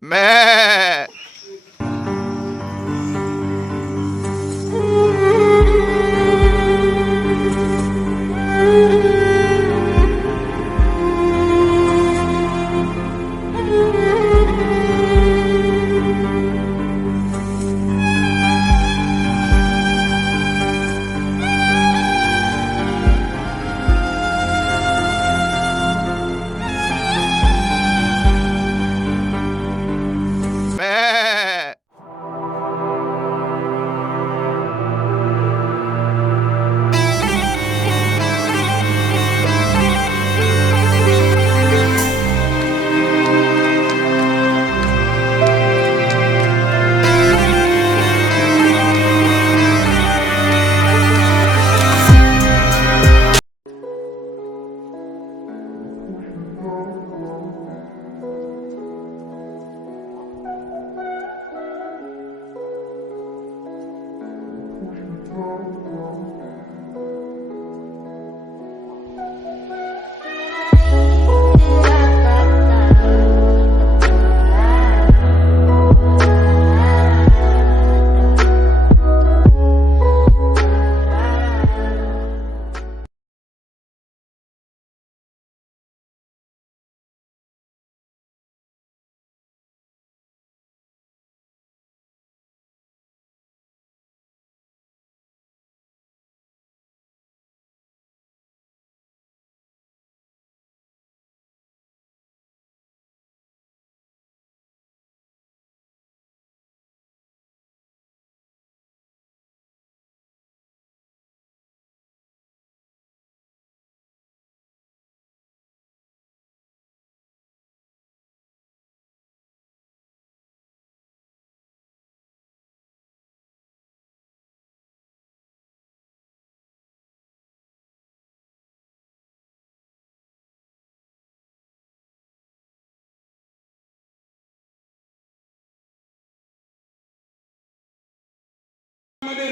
Meh.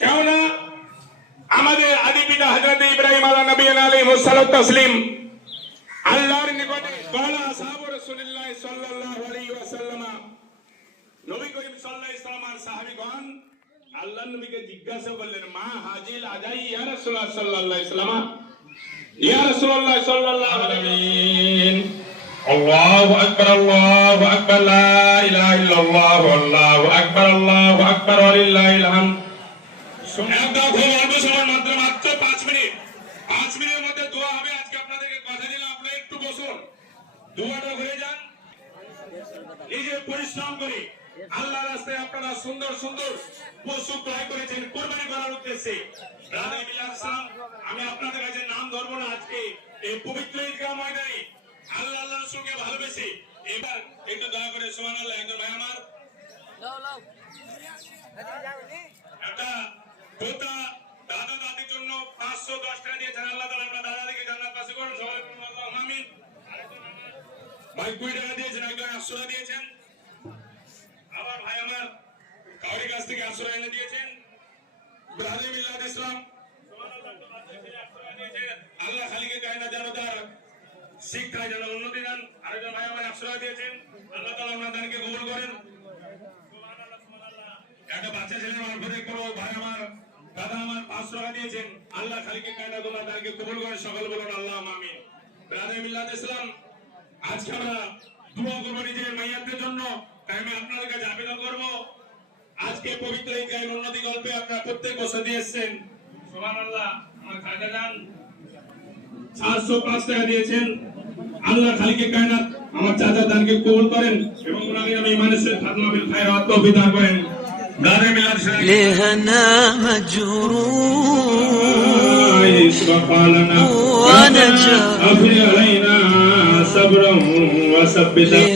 কেননা আমাদের আদি পিতা হজরত ইব্রাহিম আলা নবী আলী মুসালাত তসলিম আল্লাহর নিকটে কলা সাহাব রাসূলুল্লাহ সাল্লাল্লাহু আলাইহি ওয়াসাল্লাম, নবী করিম সাল্লাল্লাহু আলাইহি ওয়াসাল্লাম সাহাবীগণ আল্লাহর নবীকে জিজ্ঞাসা করলেন, মা হাজিল আজাই ইয়া রাসূলুল্লাহ সাল্লাল্লাহু আলাইহি ওয়াসাল্লাম? ইয়া রাসূলুল্লাহ সাল্লাল্লাহু আলাইহি আল্লাহু আকবার আল্লাহু আকবার, লা ইলাহা ইল্লাল্লাহ, আল্লাহু আকবার আল্লাহু আকবার ওয়া লিল্লাহিল হামদ। একদম খুব অল্প সময়ের মাত্র মাত্র পাঁচ মিনিট। পাঁচ মিনিটের মধ্যে দোয়া হবে আজকে আপনাদেরকে কথা দিলাম। আপনারা একটু বসুন। দোয়াটা হয়ে যান নিজে পরিশ্রম করে। আল্লাহ রাস্তায় আপনারা সুন্দর সুন্দর পশু ক্রয় করেছেন কোরবানি করার উদ্দেশ্যে। রাধে মিলাদ সালাম। আমি আপনাদের কাছে নাম ধরবো না আজকে। এই পবিত্র ঈদগাহ ময়দানে আল্লাহ আল্লাহর সঙ্গে ভালোবেসে এবার একটু দয়া করে সুমান আল্লাহ একজন ভাই আমার। একটা পোতা দাদা দাদির জন্য পাঁচশো দশ টাকা দিয়েছেন। আল্লাহ তালা আপনার দাদা দিকে জান্নাত পাশে করুন। সবাই ভাই কুড়ি টাকা দিয়েছেন, একজন টাকা দিয়েছেন। আবার ভাই আমার কাউরি কাছ থেকে একশো টাকা এনে দিয়েছেন। ব্রাহিম ইল্লাহ ইসলাম। আল্লাহ খালিকে গায়ে না, যেন তার শিক্ষায় যেন উন্নতি দেন। আরেকজন ভাই আমার টাকা দিয়েছেন। আল্লাহ তালা আপনার দানকে কবুল করেন। একটা বাচ্চা ছেলে মারফতে কোনো ভাই আমার। দাদা আমার পাঁচশো টাকা দিয়েছেন। আল্লাহ খালিকে কায়দা তোমার তাকে কবুল করে সকাল বলুন, আল্লাহ, আমিন। ব্রাদার মিল্লাত ইসলাম আজকে আমরা দোয়া করব নিজের মাইয়াদের জন্য। তাই আমি আপনাদের কাছে আবেদন করব। আজকে পবিত্র এই গায়ের উন্নতি গল্পে আপনারা প্রত্যেক বছর দিয়ে এসছেন। সোমান আল্লাহ আমার কায়দা যান চারশো পাঁচ টাকা দিয়েছেন। আল্লাহ খালিকে কায়নাত আমার চাচা দানকে কবুল করেন এবং ওনাকে আমি মানুষের খাতমা বিল খায়রাত তৌফিক দান করেন। لهنا مجروح وقالنا ونجا أفرغ علينا صبرا وثبت